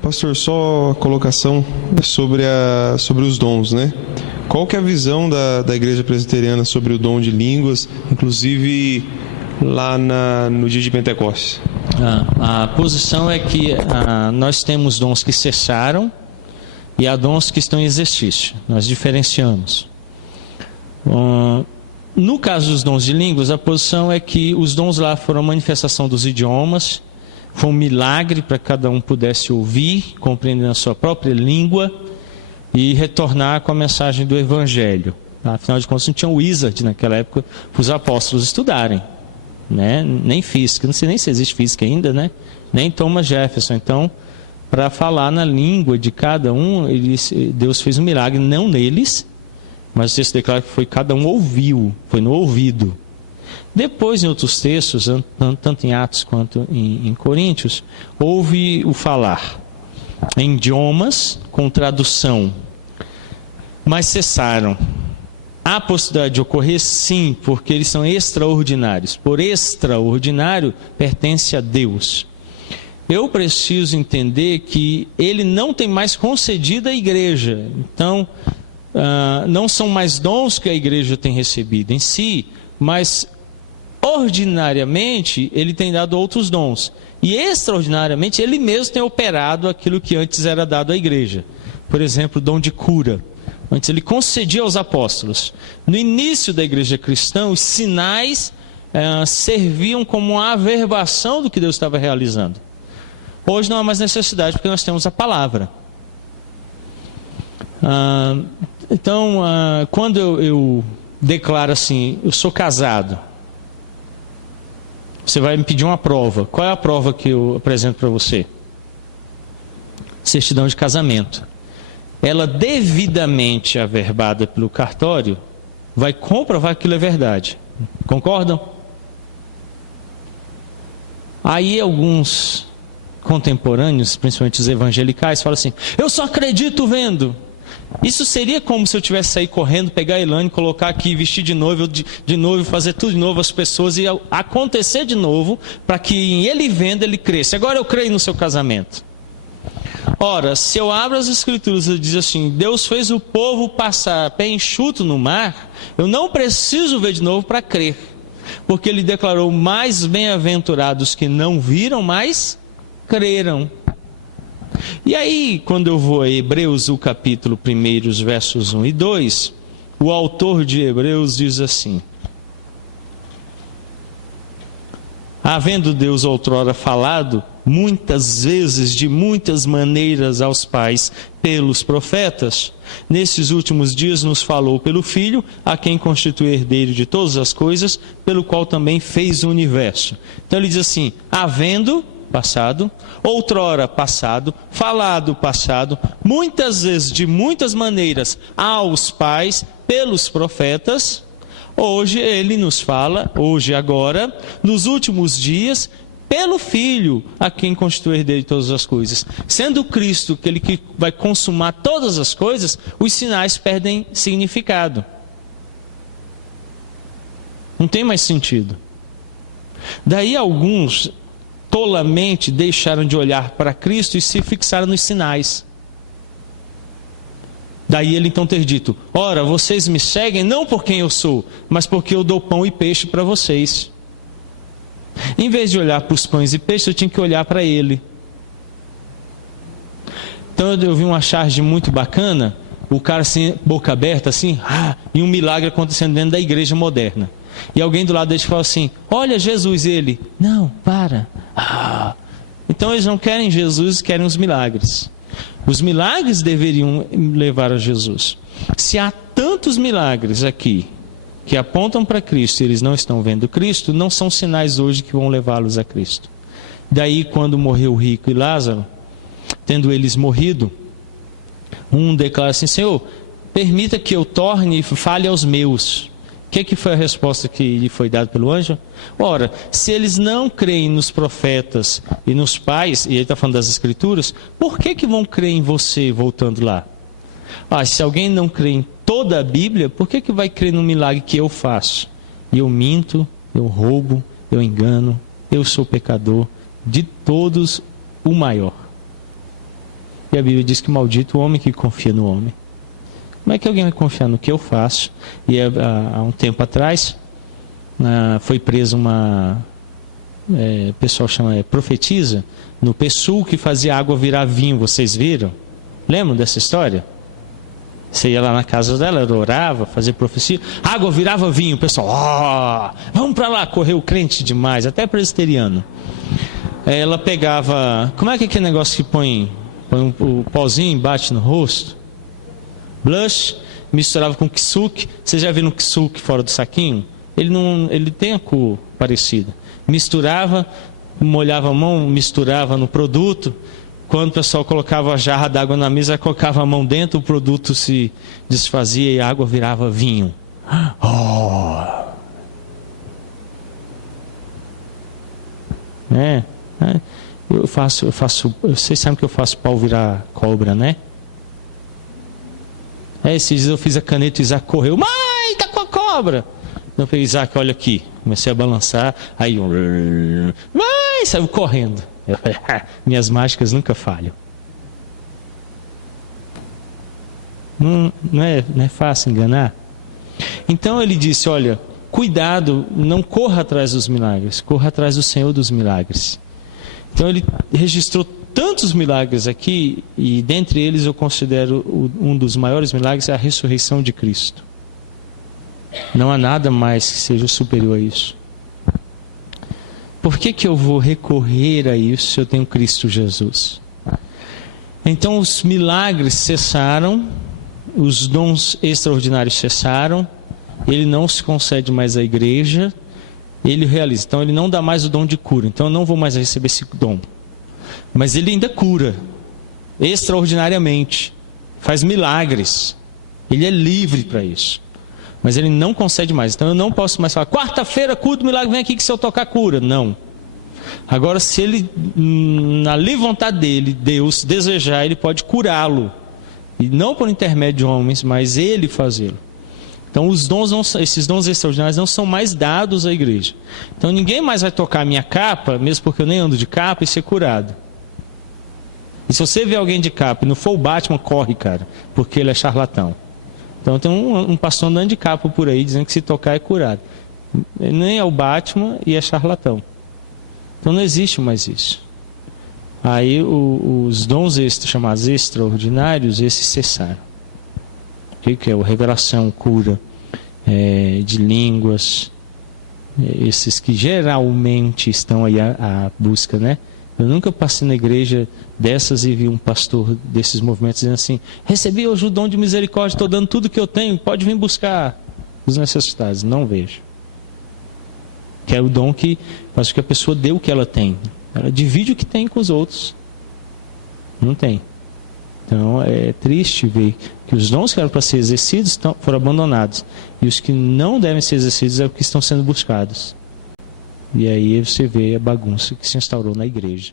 Pastor, só a colocação sobre os dons, né? Qual que é a visão da Igreja Presbiteriana sobre o dom de línguas, inclusive lá no dia de Pentecostes? A posição é que nós temos dons que cessaram e há dons que estão em exercício. Nós diferenciamos. No caso dos dons de línguas, a posição é que os dons lá foram a manifestação dos idiomas, foi um milagre para que cada um pudesse ouvir, compreender a sua própria língua e retornar com a mensagem do Evangelho. Afinal de contas, não tinha o Wizard naquela época para os apóstolos estudarem, né? Nem física, não sei nem se existe física ainda, né? Nem Thomas Jefferson. Então, para falar na língua de cada um, Deus fez um milagre, não neles, mas o texto declara que cada um ouviu, foi no ouvido. Depois, em outros textos, tanto em Atos quanto em Coríntios, houve o falar em idiomas com tradução, mas cessaram. Há possibilidade de ocorrer? Sim, porque eles são extraordinários. Por extraordinário, pertence a Deus. Eu preciso entender que Ele não tem mais concedido à igreja. Então, não são mais dons que a igreja tem recebido em si, mas ordinariamente Ele tem dado outros dons. E extraordinariamente Ele mesmo tem operado aquilo que antes era dado à igreja. Por exemplo, o dom de cura. Antes Ele concedia aos apóstolos. No início da igreja cristã, os sinais serviam como uma averbação do que Deus estava realizando. Hoje não há mais necessidade, porque nós temos a palavra. Então, quando eu declaro assim, eu sou casado, você vai me pedir uma prova. Qual é a prova que eu apresento para você? Certidão de casamento. Ela devidamente averbada pelo cartório, vai comprovar que aquilo é verdade. Concordam? Aí alguns contemporâneos, principalmente os evangelicais, falam assim, eu só acredito vendo. Isso seria como se eu tivesse sair correndo, pegar a Elaine, colocar aqui, vestir de noivo, fazer tudo de novo as pessoas e acontecer de novo, para que em ele vendo ele cresça. Agora eu creio no seu casamento. Ora, se eu abro as escrituras e diz assim, Deus fez o povo passar pé enxuto no mar, eu não preciso ver de novo para crer. Porque ele declarou, mais bem-aventurados que não viram, mas creram. E aí, quando eu vou a Hebreus, o capítulo 1, os versos 1 e 2, o autor de Hebreus diz assim, havendo Deus outrora falado, muitas vezes, de muitas maneiras aos pais, pelos profetas, nesses últimos dias nos falou pelo Filho, a quem constitui herdeiro de todas as coisas, pelo qual também fez o universo. Então ele diz assim, havendo passado, outrora passado, falado passado, muitas vezes, de muitas maneiras, aos pais, pelos profetas, hoje ele nos fala, hoje agora, nos últimos dias, pelo Filho, a quem constitui herdeiro de todas as coisas. Sendo Cristo aquele que vai consumar todas as coisas, os sinais perdem significado. Não tem mais sentido. Daí alguns tolamente deixaram de olhar para Cristo e se fixaram nos sinais. Daí ele então ter dito, ora, vocês me seguem não por quem eu sou, mas porque eu dou pão e peixe para vocês. Em vez de olhar para os pães e peixes, eu tinha que olhar para ele. Então eu vi uma charge muito bacana, o cara assim, boca aberta assim, e um milagre acontecendo dentro da igreja moderna. E alguém do lado dele fala assim, olha Jesus, e ele, não, para. Então eles não querem Jesus, querem os milagres. Os milagres deveriam levar a Jesus. Se há tantos milagres aqui, que apontam para Cristo e eles não estão vendo Cristo, não são sinais hoje que vão levá-los a Cristo. Daí quando morreu o rico e Lázaro, tendo eles morrido, um declara assim, Senhor, permita que eu torne e fale aos meus. O que foi a resposta que lhe foi dada pelo anjo? Ora, se eles não creem nos profetas e nos pais, e ele está falando das escrituras, por que vão crer em você voltando lá? Se alguém não crê em toda a Bíblia, por que vai crer no milagre que eu faço? E eu minto, eu roubo, eu engano, eu sou pecador. De todos o maior. E a Bíblia diz que maldito o homem que confia no homem. Como é que alguém vai confiar no que eu faço? E há um tempo atrás, foi presa uma... o pessoal chama profetisa, no PSUL, que fazia água virar vinho. Vocês viram? Lembram dessa história? Você ia lá na casa dela, ela orava, fazia profecia, água virava vinho. O pessoal, vamos para lá, correu crente demais, até presbiteriano. Ela pegava, como é que é aquele negócio que põe o pauzinho e bate no rosto? Blush, misturava com kisuke. Vocês já viram kisuke fora do saquinho? Ele tem a cor parecida. Misturava, molhava a mão, misturava no produto. Quando o pessoal colocava a jarra d'água na mesa, colocava a mão dentro, o produto se desfazia e a água virava vinho. Vocês sabem que eu faço pau virar cobra, né? Esses dias eu fiz a caneta e o Isaac correu. Mãe, tá com a cobra! Eu falei, Isaac, olha aqui. Comecei a balançar. Aí mãe, saiu correndo. Eu falei, minhas mágicas nunca falham. Não é fácil enganar? Então ele disse, olha, cuidado, não corra atrás dos milagres, corra atrás do Senhor dos milagres. Então ele registrou tantos milagres aqui, e dentre eles eu considero um dos maiores milagres é a ressurreição de Cristo. Não há nada mais que seja superior a isso. Por que eu vou recorrer a isso se eu tenho Cristo Jesus? Então os milagres cessaram, os dons extraordinários cessaram, ele não se concede mais à igreja, ele realiza. Então ele não dá mais o dom de cura, então eu não vou mais receber esse dom. Mas ele ainda cura, extraordinariamente, faz milagres, ele é livre para isso. Mas ele não concede mais, então eu não posso mais falar, quarta-feira, culto do milagre, vem aqui que se eu tocar cura. Não. Agora, se ele, na livre vontade dele, Deus desejar, ele pode curá-lo. E não por intermédio de homens, mas ele fazê-lo. Então esses dons extraordinários não são mais dados à igreja. Então ninguém mais vai tocar a minha capa, mesmo porque eu nem ando de capa, e ser curado. E se você vê alguém de capa e não for o Batman, corre, cara, porque ele é charlatão. Então tem um pastor andando de capa por aí, dizendo que se tocar é curado. Ele nem é o Batman e é charlatão. Então não existe mais isso. Aí os dons chamados extraordinários, esses cessaram. O que é? Revelação, cura, de línguas, esses que geralmente estão aí à busca, né? Eu nunca passei na igreja dessas e vi um pastor desses movimentos dizendo assim, recebi hoje o dom de misericórdia, estou dando tudo que eu tenho, pode vir buscar os necessitados. Não vejo. Que é o dom que faz com que a pessoa dê o que ela tem. Ela divide o que tem com os outros. Não tem. Então é triste ver que os dons que eram para ser exercidos foram abandonados. E os que não devem ser exercidos é o que estão sendo buscados. E aí você vê a bagunça que se instaurou na igreja.